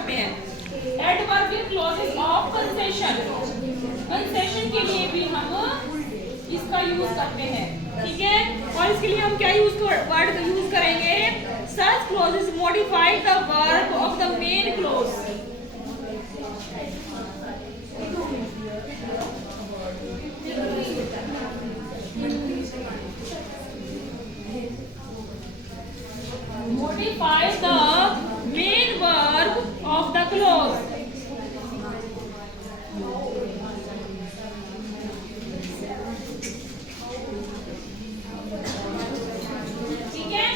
करते हैं। Adverbial clauses of concession, concession के लिए भी हम इसका यूज करते हैं, ठीक है। और इसके लिए हम क्या वर्ड यूज करेंगे, such clauses modify the verb of the main clause. Modify the main verb of the clause. ठीक है,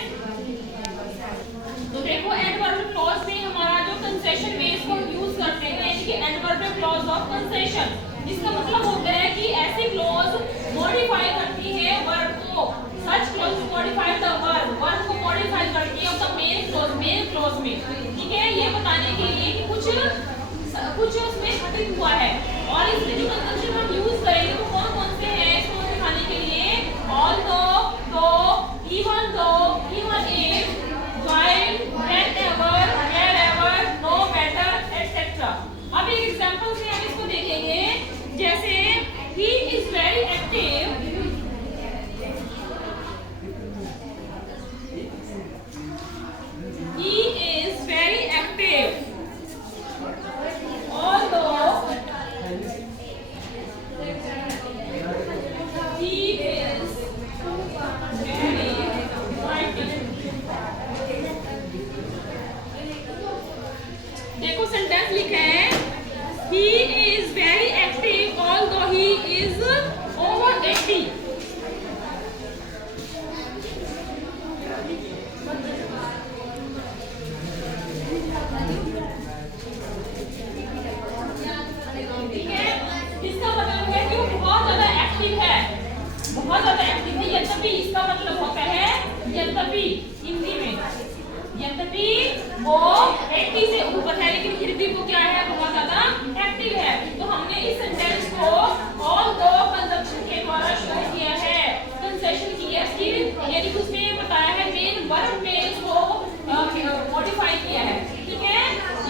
तो देखो एडवर्बियल क्लॉज में हमारा जो कंसेशन में इसको यूज करते हैं, यानी कि एडवर्बियल क्लॉज ऑफ कंसेशन, इसका मतलब होता है कि ऐसी क्लॉज मॉडिफाई करती है वर्ब को। सच क्लॉज मॉडिफाई द वर्ब को मॉडिफाई करती है ऑफ द मेन क्लॉज में, ठीक है। ये बताने के लिए कि कुछ उसमें घटित हुआ है। और इसमें जो कंजंक्शन हम यूज करेंगे वो कौन कौन से हैं इसको दिखाने के लिए, although, even though, even if, while, whenever, wherever, no matter etcetera. अब एक एग्जांपल से हम इसको देखेंगे, जैसे he is very active, he is very active, although he is very quiet। देखो सेंटेंस लिखा है, he is very active although he is over 80। बहुत ज्यादा एक्टिव है। यद्यपि इसका मतलब होता है, यद्यपि हिंदी में, यद्यपि वो 80 से ऊपर है लेकिन फिर भी वो क्या है, बहुत ज्यादा एक्टिव है। तो हमने इस सेंटेंस को ऑल दो कंजंक्शन के द्वारा शो किया है, कंसेशन की है, यानी कि उसमें बताया है मेन वर्ब में इसको मॉडिफाई किया है, ठीक है।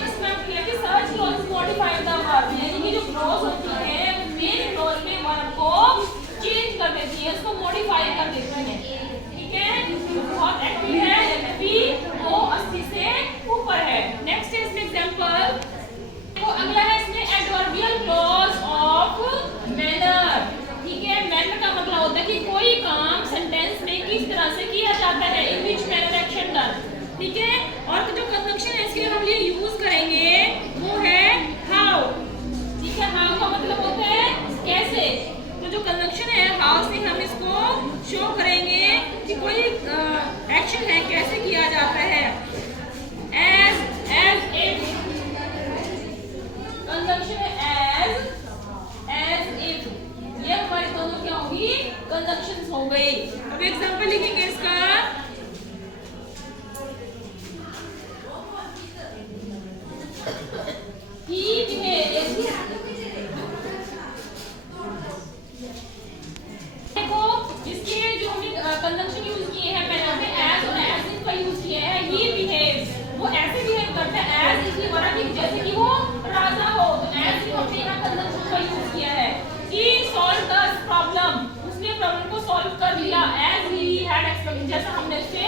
इसमें किया कि search clause modify the verb, यानी कि जो क्लॉज होती है मेन क्लॉज में वर्ब को चेंज कर देती है, उसको मॉडिफाई कर देती है, ठीक है। बहुत एक्टिव है, यद्यपि वो 80 से ऊपर है। नेक्स्ट है इसमें एग्जांपल, तो अगला है इसमें एडवर्बियल क्लॉज ऑफ मैनर, ठीक है। मैनर का मतलब होता है कि कोई काम सेंटेंस में किस तरह से किया जाता है, इन विच मैनर एक्शन डन, ठीक है। और जो कंजंक्शन है इसके हम लिए यूज करेंगे वो है हाउ, ठीक है। हाउ का मतलब होता है कैसे, तो जो कंजंक्शन है हाउ से हम इसको शो करेंगे कि कोई एक्शन है कैसे किया जाता है। एज इफ, कंजंक्शन है एज इफ, ये हमारी दोनों क्या होगी, कंजंक्शंस हो गई। अब एग्जांपल लिखेंगे इसका, he behaves, इसके जो हमने कंजंक्शन यूज किए हैं पहले में एज और एज इफ का यूज किया है। ही बिहेव्स, वो ऐसे बिहेव करता है एज इफ की वरना कि जैसे कि वो राजा हो, तो एज इफ हमने यहां कंजंक्शन का यूज किया है। ही सॉल्व द प्रॉब्लम, उसने प्रॉब्लम को सॉल्व कर दिया, एज ही हैड एक्सपेक्टेड, जैसा हमने उससे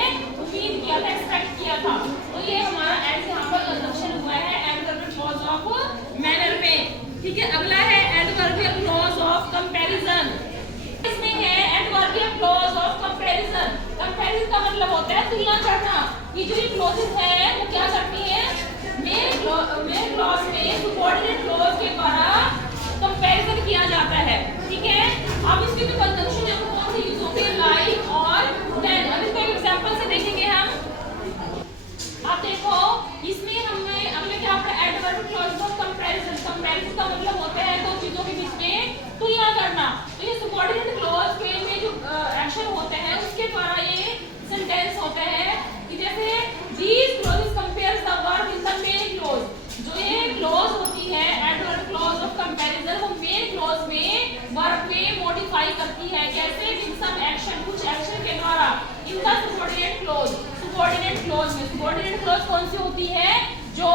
उम्मीद किया था, एक्सपेक्ट किया था। तो ये हमारा एज यहां पर कंजंक्शन हुआ है एडवर्बियल क्लॉज ऑफ मैनर में, ठीक है। अगला है एडवर्बियल क्लॉज ऑफ कंपैरिजन, इसमें है adverbial clause of comparison. Comparison का मतलब होता है तुलना करना। ये जो क्लॉजेस है वो क्या करती है, मेन क्लॉज में सबऑर्डिनेट क्लॉज के द्वारा कंपैरिजन किया जाता है, ठीक है। अब इसके जो कंजंक्शन है वो कौन से यूज होते हैं, लाइक और देन। अब इसका एग्जांपल से देखेंगे हम। अब देखो इसमें हमने अगले क्या आपका adverbial clause of comparison. Comparison का मतलब होता है दो चीजों के बीच में तुलना करना। तो ये सबऑर्डिनेट क्लॉज में जो एक्शन होते हैं उसके द्वारा ये सेंटेंस होता है कि जैसे these clauses compares the verb in the main clause, जो ये क्लॉज होती है एडवर्ब क्लॉज ऑफ कंपैरिजन, वो मेन क्लॉज में वर्ब में मॉडिफाई करती है, कैसे, इन सम एक्शन, कुछ एक्शन के द्वारा, in the subordinate clause. Subordinate clause में सबऑर्डिनेट क्लॉज कौन सी होती है, जो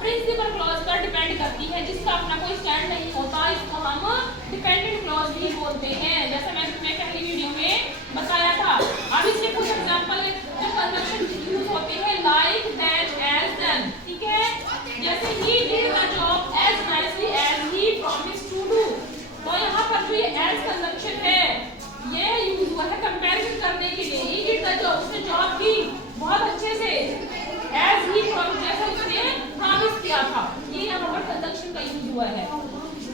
प्रिंसिपल क्लॉज पर डिपेंड करती है, जिसका अपना कोई स्टैंड नहीं होता, इसको हम डिपेंडेंट क्लॉज भी बोलते हैं, जैसे मैंने पहली वीडियो में बताया था। अब इसके कुछ एग्जांपल जो कंजंक्शन यूज होते हैं, लाइक, दैट, एज, देन, ठीक है। जैसे he did the job as nicely as he promised to do, तो यहाँ पर जो ये एज कंजंक्शन है ये यूज हुआ है कंपैरिजन करने के लिए। ही डिड द जॉब, उसने जॉब की बहुत अच्छे से, एज ही प्रॉमिस्ड, जैसे उसने प्रॉमिस किया था, ये यहाँ पर कंजंक्शन का यूज हुआ है।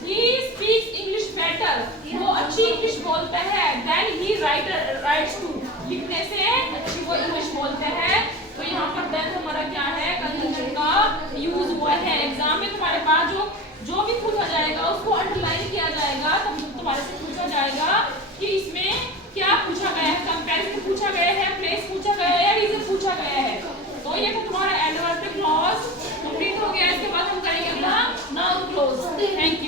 ही स्पीक्स इंग्लिश बेटर, वो अच्छी इंग्लिश बोलता है, देन ही राइट्स टू, लिखने से अच्छी वो इंग्लिश बोलते हैं। तो यहाँ पर देन हमारा क्या है, कंजंक्शन का यूज हुआ है। एग्जाम में तुम्हारे पास जो भी पूछा जाएगा उसको अंडरलाइन किया जाएगा, तब तुम्हारे से पूछा जाएगा कि इसमें क्या पूछा गया है, कंपैरिजन पूछा गया है, प्लेस पूछा गया है या रीजन पूछा गया है। तो ये तो तुम्हारा एडवर्ब क्लॉज कंप्लीट हो गया। इसके बाद हम करेंगे अपना नाउन क्लॉज। Thank you.